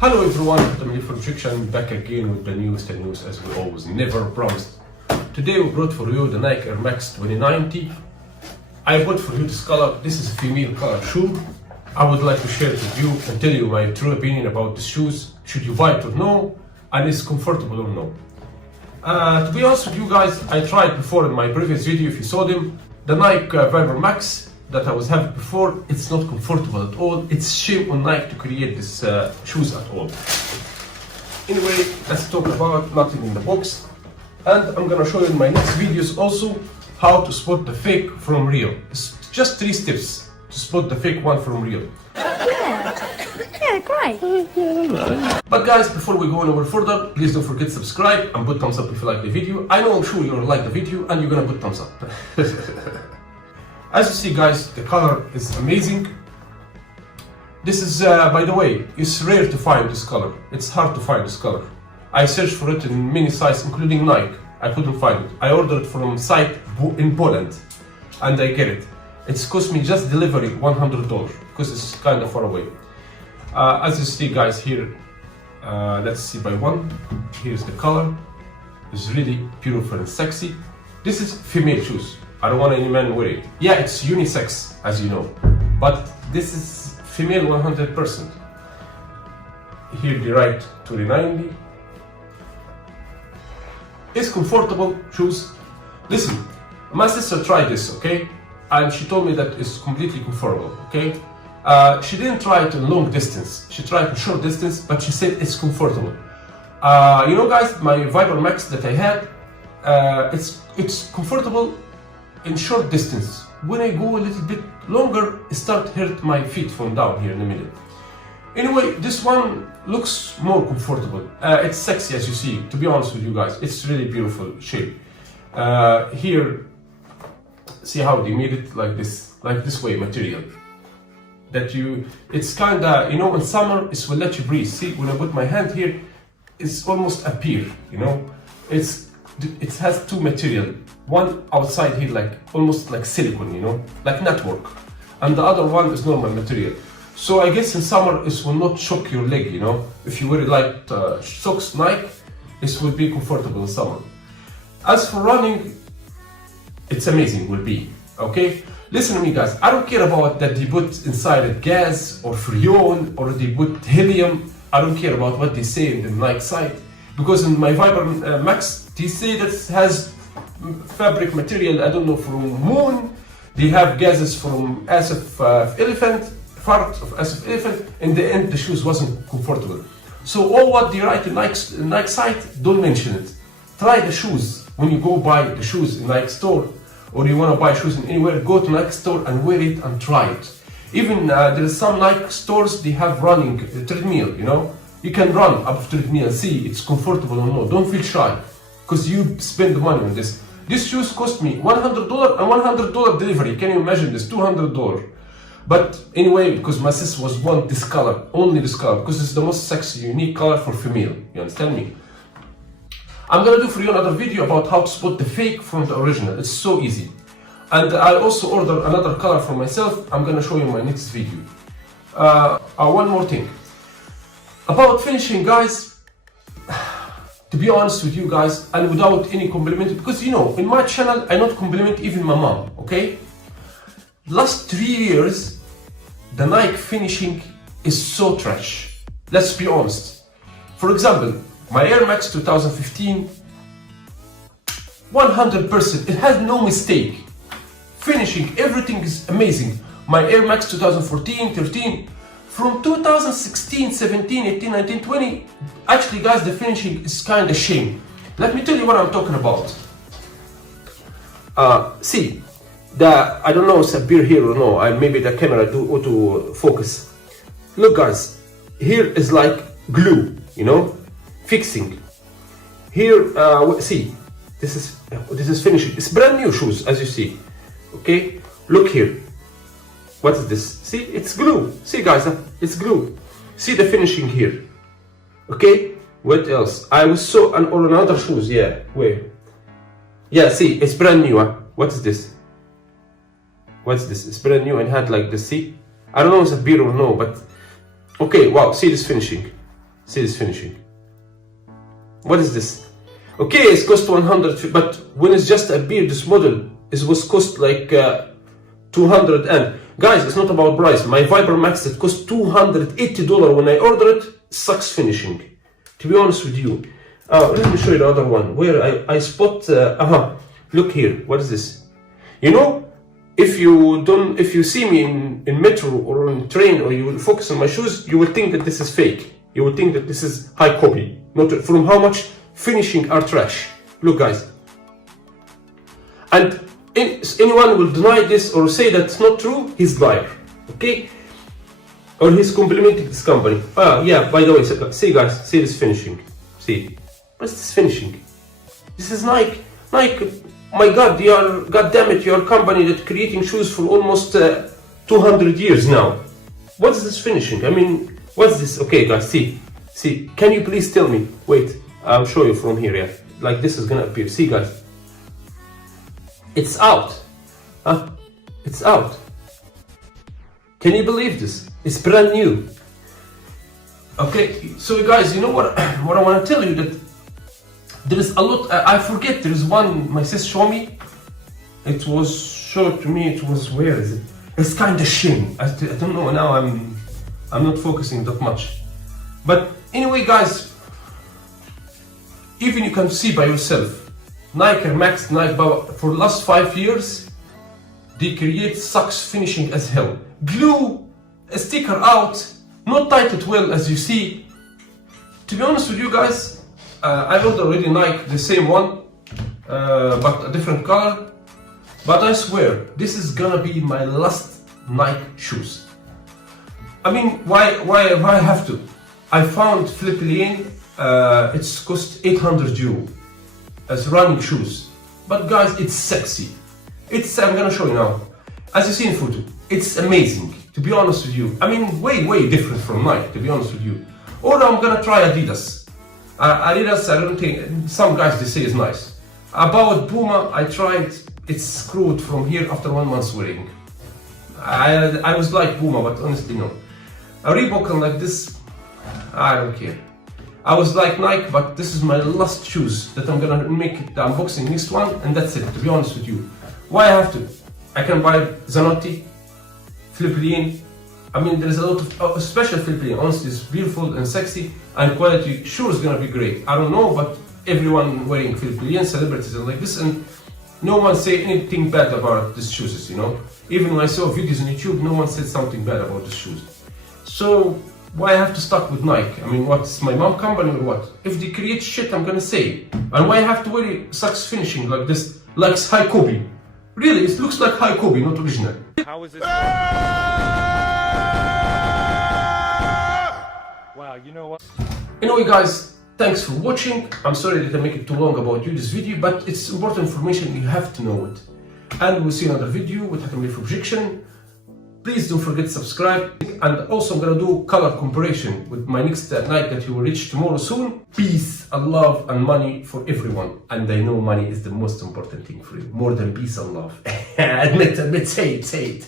Hello everyone, Hatem for Objection, back again with the news as we always never promised. Today we brought for you the Nike Air Max 2090. I bought for you this color. This is a female color shoe. I would like to share it with you and tell you my true opinion about the shoes. Should you buy it or no, and is comfortable or no. To be honest with you guys, I tried before in my previous video, if you saw them, the Nike Viber Max that I was having before. It's not comfortable at all. It's shame on Nike to create this shoes at all. Anyway, let's talk about nothing in the box. And I'm gonna show you in my next videos also how to spot the fake from real. It's just 3 steps to spot the fake one from real. Yeah, great. But guys, before we go anywhere further, please don't forget to subscribe and put thumbs up if you like the video. I know I'm sure you're gonna like the video and you're gonna put thumbs up. As you see guys, the color is amazing. This is, by the way, it's rare to find this color. It's hard to find this color. I searched for it in many sites, including Nike. I couldn't find it. I ordered it from a site in Poland, and I get it. It's cost me just delivery $100 because it's kind of far away. As you see guys here, let's see by one. Here's the color. It's really beautiful and sexy. This is female shoes. I don't want any man wear it. Yeah, it's unisex, as you know, but this is female 100%. Here they write 2090. It's comfortable shoes. Listen, my sister tried this, okay, and she told me that it's completely comfortable, okay. She didn't try it in long distance. She tried in short distance, but she said it's comfortable. You know, guys, my Viber Max that I had, it's comfortable in short distance. When I go a little bit longer, it start hurt my feet from down here in the middle. Anyway, this one looks more comfortable. It's sexy, as you see. To be honest with you guys, it's really beautiful shape. Here, see how they made it like this way material. That it's kinda, you know, in summer it will let you breathe. See, when I put my hand here, it's almost appear, you know. It has 2 material. One outside here, like almost like silicone, you know, like network, and the other one is normal material. So I guess in summer it will not shock your leg, you know. If you wear it like socks, Nike, it will be comfortable in summer. As for running, it's amazing, will be, okay? Listen to me guys, I don't care about that they put inside it gas or freon or they put helium. I don't care about what they say in the Nike site, because in my Viber Max, they say that it has fabric material, I don't know, from moon. They have gases from ass of elephant, fart of ass of elephant. In the end, the shoes wasn't comfortable. So all what they write in Nike site, don't mention it. Try the shoes. When you go buy the shoes in Nike store, or you want to buy shoes in anywhere, go to Nike store and wear it and try it. Even there is some Nike stores, they have running treadmill, you know. You can run up to treadmill, see it's comfortable or not. Don't feel shy, because you spend the money on this. These shoes cost me $100 and $100 delivery. Can you imagine this? $200. But anyway, because my sister want this color, only this color, because it's the most sexy, unique color for female. You understand me? I'm gonna do for you another video about how to spot the fake from the original. It's so easy. And I also ordered another color for myself. I'm gonna show you in my next video. One more thing about finishing, guys. To be honest with you guys, and without any compliment, because you know, in my channel, I not compliment even my mom, okay? Last 3 years, the Nike finishing is so trash. Let's be honest. For example, my Air Max 2015, 100%, it has no mistake. Finishing, everything is amazing. My Air Max 2014, 13, from 2016, 17, 18, 19, 20, actually guys, the finishing is kind of shame. Let me tell you what I'm talking about. See, I don't know if it's a beer here or no, maybe the camera do auto focus. Look guys, here is like glue, you know, fixing. Here, see, this is finishing. It's brand new shoes, as you see, okay? Look here. What is this? See, it's glue. See guys, it's glue. See the finishing here. Okay, what else? I was so, or another shoes, yeah, where? Yeah, see, it's brand new, huh? What is this? What's this? It's brand new and had like the see. I don't know if it's a beer or no, but okay, wow, see this finishing. See this finishing. What is this? Okay, it's cost 100, but when it's just appeared, this model, it was cost like 200. And guys, it's not about price. My Viper Max that cost $280 when I ordered it, sucks finishing. To be honest with you. Let me show you the other one where I spot. Look here. What is this? You know, if you see me in metro or on train, or you will focus on my shoes, you will think that this is fake. You will think that this is high copy. Not from how much finishing are trash. Look, guys. And anyone will deny this or say that's not true, he's liar. Okay? Or he's complimenting this company. Yeah, by the way, see guys, see this finishing. See. What's this finishing? This is Nike. Nike, my god, god damn it, you're a company that's creating shoes for almost 200 years now. What is this finishing? I mean, what's this? Okay guys, see. Can you please tell me? Wait, I'll show you from here, yeah. Like this is gonna appear. See guys. It's out. It's out. Can you believe this? It's brand new. Okay, so guys, you know what I want to tell you, that there is a lot. I forget. There is one my sis showed me. It was showed to me. It was, where is it? It's kind of shame. I don't know now. I'm not focusing that much. But anyway, guys, even you can see by yourself, Nike Max, Nike Baba, for the last 5 years, they create sucks finishing as hell. Glue a sticker out, not tighted well as you see. To be honest with you guys, I ordered already Nike, the same one, but a different color. But I swear, this is gonna be my last Nike shoes. I mean, why I have to? I found Flip Lane, it's cost 800 euro as running shoes. But guys, it's sexy. I'm gonna show you now. As you see in photo, it's amazing, to be honest with you. I mean, way different from Nike, to be honest with you. Or I'm gonna try Adidas. Adidas, I don't think, some guys they say is nice. About Puma, I tried, it's screwed from here after 1 month wearing. I was like Puma, but honestly no. A Reebok and like this, I don't care. I was like Nike, but this is my last shoes that I'm gonna make the unboxing next one, and that's it, to be honest with you. Why I have to? I can buy Zanotti, Flip Lane. I mean, there's a lot of special Flip Lane. Honestly, it's beautiful and sexy, and quality sure is gonna be great. I don't know, but everyone wearing Flip Lane, celebrities and like this, and no one say anything bad about these shoes, you know. Even when I saw videos on YouTube, no one said something bad about these shoes. So why I have to stuck with Nike? I mean, what's my mom company or what? If they create shit, I'm gonna say. And why I have to wear sucks finishing like this, like high copy? Really, it looks like high copy, not original. How is this? Wow, you know what? Anyway guys, thanks for watching. I'm sorry that I make it too long about you this video, but it's important information, you have to know it. And we'll see another video with Hatem with Objection. Please don't forget to subscribe, and also I'm gonna do color comparison with my next night that you will reach tomorrow soon. Peace and love and money for everyone, and I know money is the most important thing for you, more than peace and love. Admit, say it.